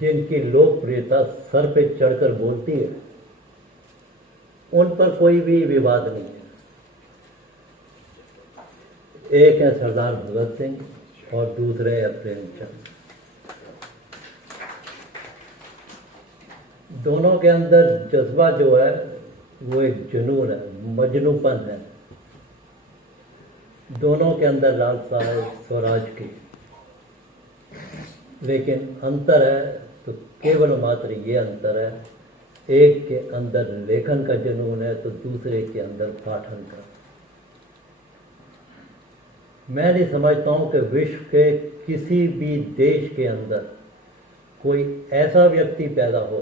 जिनकी लोकप्रियता सर पे चढ़कर बोलती है, उन पर कोई भी विवाद नहीं है। एक है सरदार भगत सिंह और दूसरे है प्रेमचंद। दोनों के अंदर जज्बा जो है वो एक जुनून है, मजनूपन है। दोनों के अंदर लालसा है स्वराज की, लेकिन अंतर है तो केवल मात्र ये अंतर है, एक के अंदर लेखन का जुनून है तो दूसरे के अंदर पाठन का। मैं नहीं समझता हूं कि विश्व के किसी भी देश के अंदर कोई ऐसा व्यक्ति पैदा हो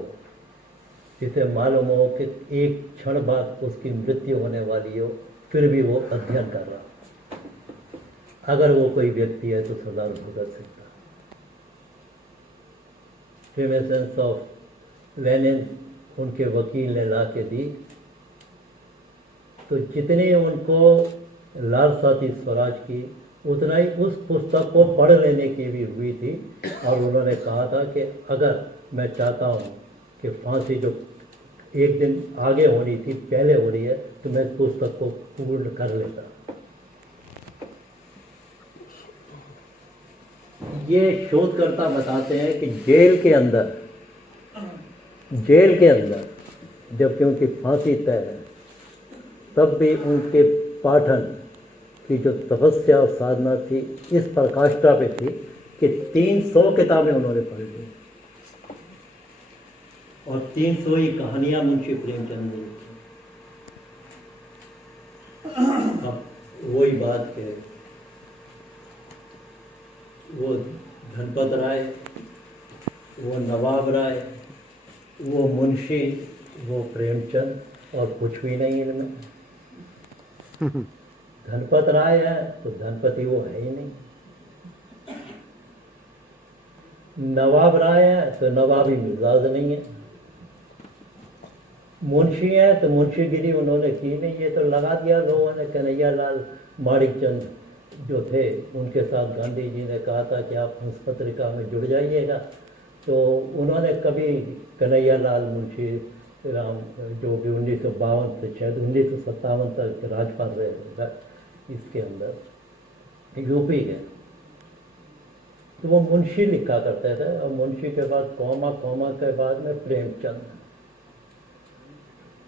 जिसे मालूम हो कि एक क्षण बाद उसकी मृत्यु होने वाली हो, फिर भी वो अध्ययन कर रहा। अगर वो कोई व्यक्ति है तो सरदार भगत सिंह था। रिमेसेंस ऑफ लेनिन उनके वकील ने ला के दी, तो जितनी उनको लालसा थी स्वराज की, उतना ही उस पुस्तक को पढ़ लेने की भी हुई थी। और उन्होंने कहा था कि अगर मैं चाहता हूँ कि फांसी जो एक दिन आगे होनी थी पहले हो रही है, तो मैं इस पुस्तक को पूर्ण कर लेता। ये शोधकर्ता बताते हैं कि जेल के अंदर जबकि उनकी फांसी तय है, तब भी उनके पाठन की जो तपस्या और साधना थी इस प्रकाष्ठा पे थी कि 300 किताबें उन्होंने पढ़ ली और 300 ही कहानियां मुंशी प्रेमचंद ने लिखी। अब वही बात के वो धनपत राय, वो नवाब राय, वो मुंशी, वो प्रेमचंद, और कुछ भी नहीं इनमें। धनपत राय है तो धनपति वो है ही नहीं, नवाब राय है तो नवाबी मिजाज नहीं है, मुंशी है तो मुंशीगिरी उन्होंने की नहीं। ये तो लगा दिया लोगों ने। कन्हैया लाल माणिकचंद जो थे, उनके साथ गांधी जी ने कहा था कि आप हंस पत्रिका में जुड़ जाइएगा, तो उन्होंने कभी कन्हैया लाल मुंशी राम, जो कि 1952 से शायद 1957 तक राजपाल रहे इसके अंदर यूपी के, तो वो मुंशी लिखा करते थे। और मुंशी के बाद कौमा, कौमा के बाद में प्रेमचंद,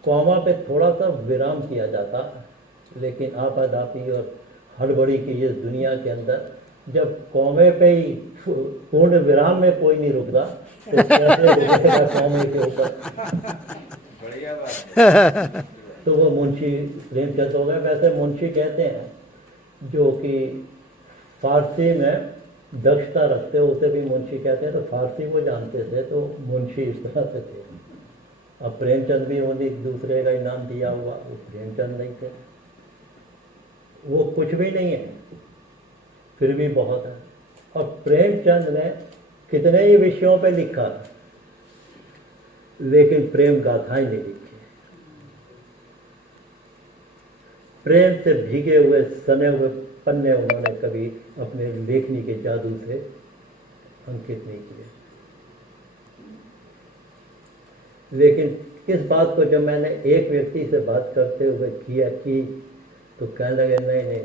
कौमा पे थोड़ा सा विराम किया जाता, लेकिन आपाधापी और हड़बड़ी की इस दुनिया के अंदर जब कौमे पे ही पूर्ण विराम में कोई नहीं रुकता, तो कैसे रुकेगा कौमे के ऊपर। बढ़िया बात। तो वो मुंशी प्रेमचंद हो गए। वैसे मुंशी कहते हैं जो कि फारसी में दक्षता रखते, उसे भी मुंशी कहते हैं। तो फारसी वो जानते थे, तो मुंशी इस तरह से थे। अब प्रेमचंद भी उन्हें दूसरे का इनाम दिया हुआ, वो प्रेमचंद नहीं थे, वो कुछ भी नहीं है, फिर भी बहुत है। और प्रेमचंद ने कितने ही विषयों पे लिखा, लेकिन प्रेम गाथाएं नहीं लिखी। प्रेम से भीगे हुए सने हुए पन्ने उन्होंने कभी अपने लेखनी के जादू से अंकित नहीं किए। लेकिन इस बात को जब मैंने एक व्यक्ति से बात करते हुए किया की, तो कहने लगे नहीं,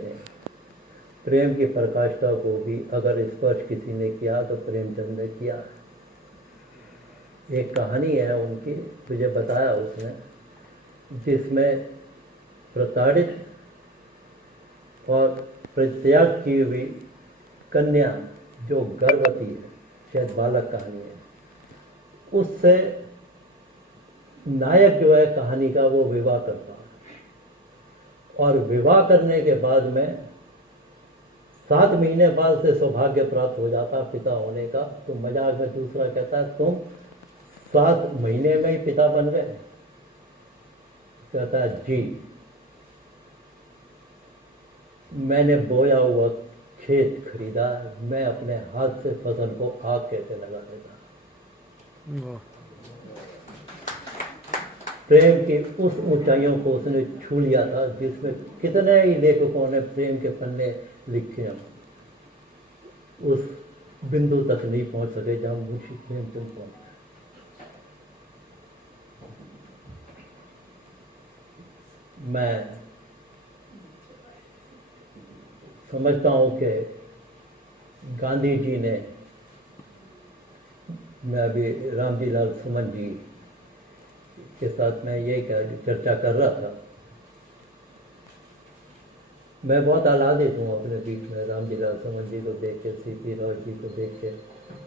प्रेम की प्रकाष्ठा को भी अगर स्पर्श किसी ने किया तो प्रेमचंद ने किया। एक कहानी है उनकी, तुझे बताया उसने, जिसमें प्रताड़ित और परित्याग की हुई कन्या जो गर्भवती है, शायद बालक कहानी है, उससे नायक जो है कहानी का वो विवाह करता, और विवाह करने के बाद में 7 महीने बाद से सौभाग्य प्राप्त हो जाता पिता होने का। तो मजाक में दूसरा कहता है तुम 7 महीने में ही पिता बन गए? कहता है जी, मैंने बोया हुआ खेत खरीदा, मैं अपने हाथ से फसल को आग कैसे लगा देता। प्रेम की उस ऊंचाइयों को उसने छू लिया था जिसमें कितने ही लेखकों ने प्रेम के पन्ने लिखे हैं। उस बिंदु तक नहीं पहुंच सके जहां मुंशी प्रेमचंद पहुंचे। मैं समझता हूं कि गांधी जी ने, मैं अभी रामजी लाल सुमन जी के साथ मैं यही चर्चा कर रहा था, मैं बहुत आह्लादित हूँ अपने बीच में रामजी लाल सुमन जी को देख के, सीपी राव जी को देख के,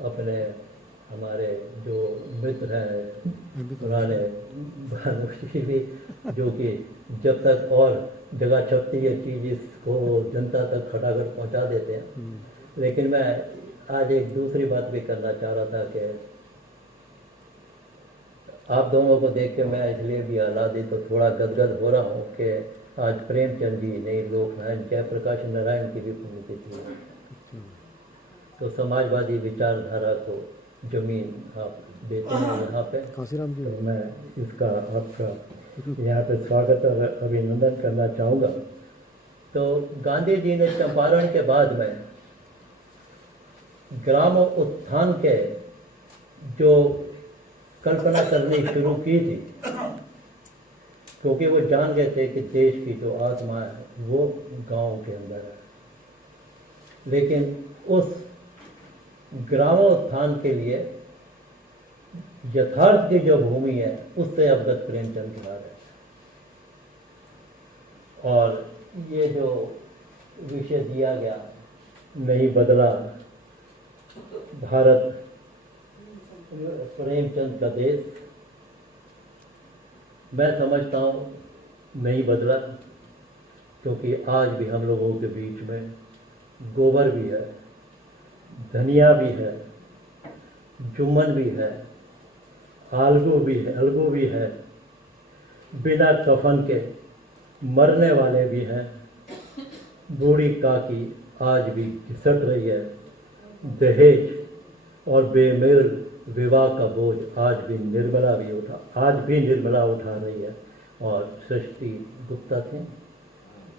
अपने हमारे जो मित्र हैं पुराने भानुश्री भी, जो कि जब तक और जगह छपती है चीज़ इसको जनता तक खटाकर पहुंचा देते हैं। लेकिन मैं आज एक दूसरी बात भी करना चाह रहा था कि आप दोनों को देख के मैं इसलिए भी आह्लादित तो थोड़ा गदगद हो रहा हूँ कि आज प्रेमचंद जी ने लोकनायक जयप्रकाश नारायण की भी पुण्यतिथि है। तो समाजवादी विचारधारा को जमीन आप देते हैं यहाँ पे, तो मैं इसका आपका यहाँ पे स्वागत और अभिनंदन करना चाहूँगा। तो गांधी जी ने चंपारण के बाद में ग्राम उत्थान के जो कल्पना करनी शुरू की थी, क्योंकि वो जान गए थे कि देश की जो आत्मा है वो गांव के अंदर है। लेकिन उस ग्रामोत्थान के लिए यथार्थ की जो भूमि है उससे अवगत प्रेमचंद की बात है। और ये जो विषय दिया गया, नहीं बदला भारत प्रेमचंद का देश, मैं समझता हूँ नहीं बदला, क्योंकि आज भी हम लोगों के बीच में गोबर भी है, धनिया भी है, जुम्मन भी है, अलगू भी है, बिना कफन के मरने वाले भी हैं, बूढ़ी काकी आज भी घिसट रही है, दहेज और बेमेल विवाह का बोझ आज भी निर्मला उठा रही है। और सृष्टि गुप्ता थे,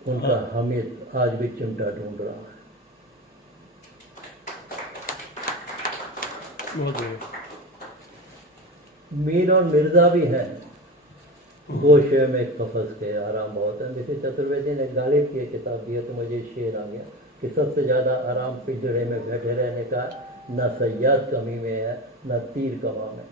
उनका हामिद आज भी चिमटा ढूंढ रहा है। मीर और मिर्जा भी हैं, गोशे में कफस के आराम बहुत है। जैसे चतुर्वेदी ने गालिब की किताब दी है तो मुझे शेर आ गया कि सबसे ज़्यादा आराम पिंजड़े में बैठे रहने का, ना सयाद कमी में है ना तीर कमा में।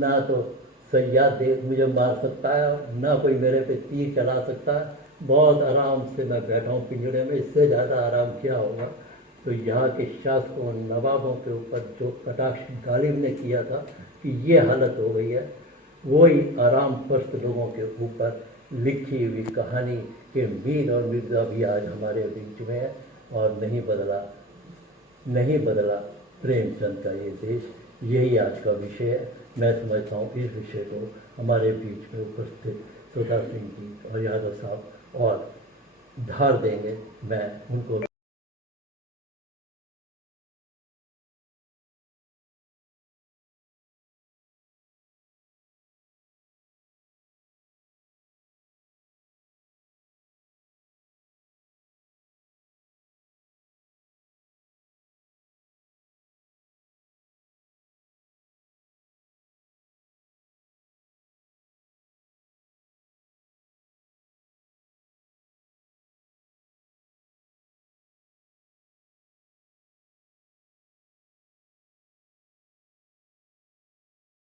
ना तो सयाद मुझे मार सकता है, ना कोई मेरे पे तीर चला सकता है। बहुत आराम से मैं बैठा हूँ पिंजड़े में, इससे ज़्यादा आराम क्या होगा। तो यहाँ के शासकों नवाबों के ऊपर जो कटाक्ष गालिब ने किया था कि ये हालत हो गई है, वही आराम परस्त लोगों के ऊपर लिखी हुई कहानी के मीर और मिर्जा भी आज हमारे बीच में है। और नहीं बदला प्रेमचंद का ये देश, यही आज का विषय है। मैं समझता हूँ इस विषय को हमारे बीच में उपस्थित सुधा सिंह जी और यादव साहब और धार देंगे। मैं उनको